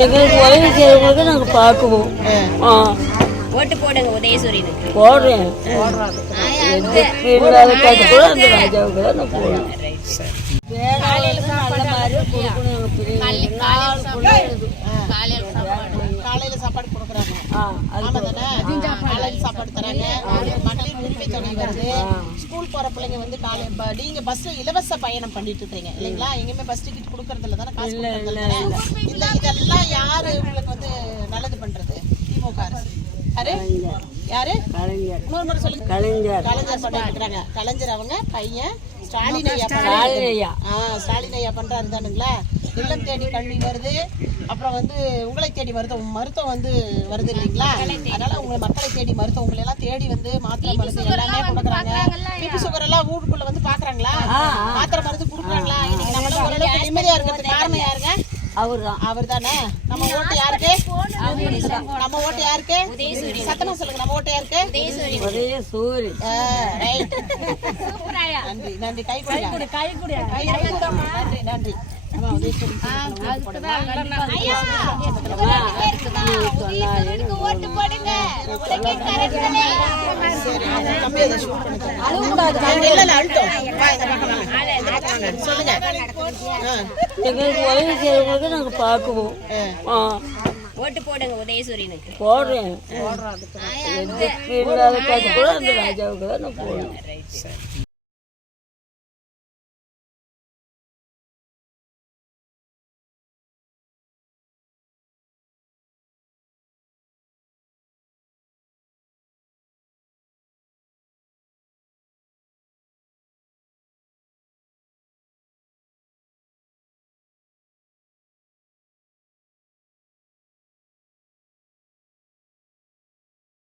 எங்களுக்கு உதவி செய்யறவங்களுக்கு நாங்கள் பார்க்குவோம். ஆ. ஓட்டு போடுங்க உதயசூரியனுக்கு. போடுறேன். எதுக்கு இல்லாத காட்டு கூட அந்த ராஜாவுக்கு தான் நான் போடுறேன். காலையில சாப்பாடு கொடுக்குறாங்க. ஆ. அது ஆமா தானே காலையில சாப்பாடு தராங்க. மகளிர் உரிமை தொகை வருது ஸ்கூல் போற பிள்ளைங்க வந்து காலை நீங்க பஸ்ல இலவச பயணம் பண்ணிட்டு இருக்கீங்க இல்லைங்களா? எங்கேயுமே பஸ் டிக்கெட் கொடுக்கறது இல்ல தானே காசு கொடுக்கறது இல்ல தானே? இல்ல. இதெல்லாம் யாரு உங்களுக்கு வந்து நல்லது பண்றது? திமுக அரசு. யாரு? யாரு? இன்னொரு முறை சொல்லுங்க. கலைஞர். கலைஞர் பண்ணிட்டு கலைஞர் அவங்க பையன் ஸ்டாலின் ஐயா ஸ்டாலின் ஐயா பண்றாரு தானுங்களா? இல்லம் தேடி கல்வி வருது. அப்புறம் வந்து உங்களை தேடி மருத்துவம் மருத்துவம் வந்து வருது இல்லைங்களா? அதனால உங்களை மக்களை தேடி மருத்துவம் உங்களை எல்லாம் தேடி வந்து மாத்திரை மருந்து எல்லாமே கொடுக்குறாங்க. பிபி சுகர் எல்லாம் ஊருக்குள்ள வந்து பாக்குறாங்களா மாத்திரை மருந்து கொடுக்குறாங்களா? இன்னைக்கு நம்ம எல்லாம் ஓரளவுக்கு நிம்மதியா இருக்கிறதுக்கு காரணம் யாருங்க அவர் தான் அவர் தானே நம்ம ஓட்டு யாருக்கு? நம்ம ஓட்டு யாருக்கு? சத்தமா சொல்லுங்க. நம்ம ஓட்டு யாருக்கு? right. நன்றி நன்றி. கை கொடு கை கொடு. கை கொடு நன்றி நன்றி. எங்களுக்கு உதவி செய்யறவங்களுக்கு நாங்கள் பார்க்குவோம். ஆ. ஓட்டு போடுங்க உதயசூரியனுக்கு. போடுறேன். எதுக்கு இல்லாத கூட அந்த ராஜாவுக்கு தான் நான் போடுறேன்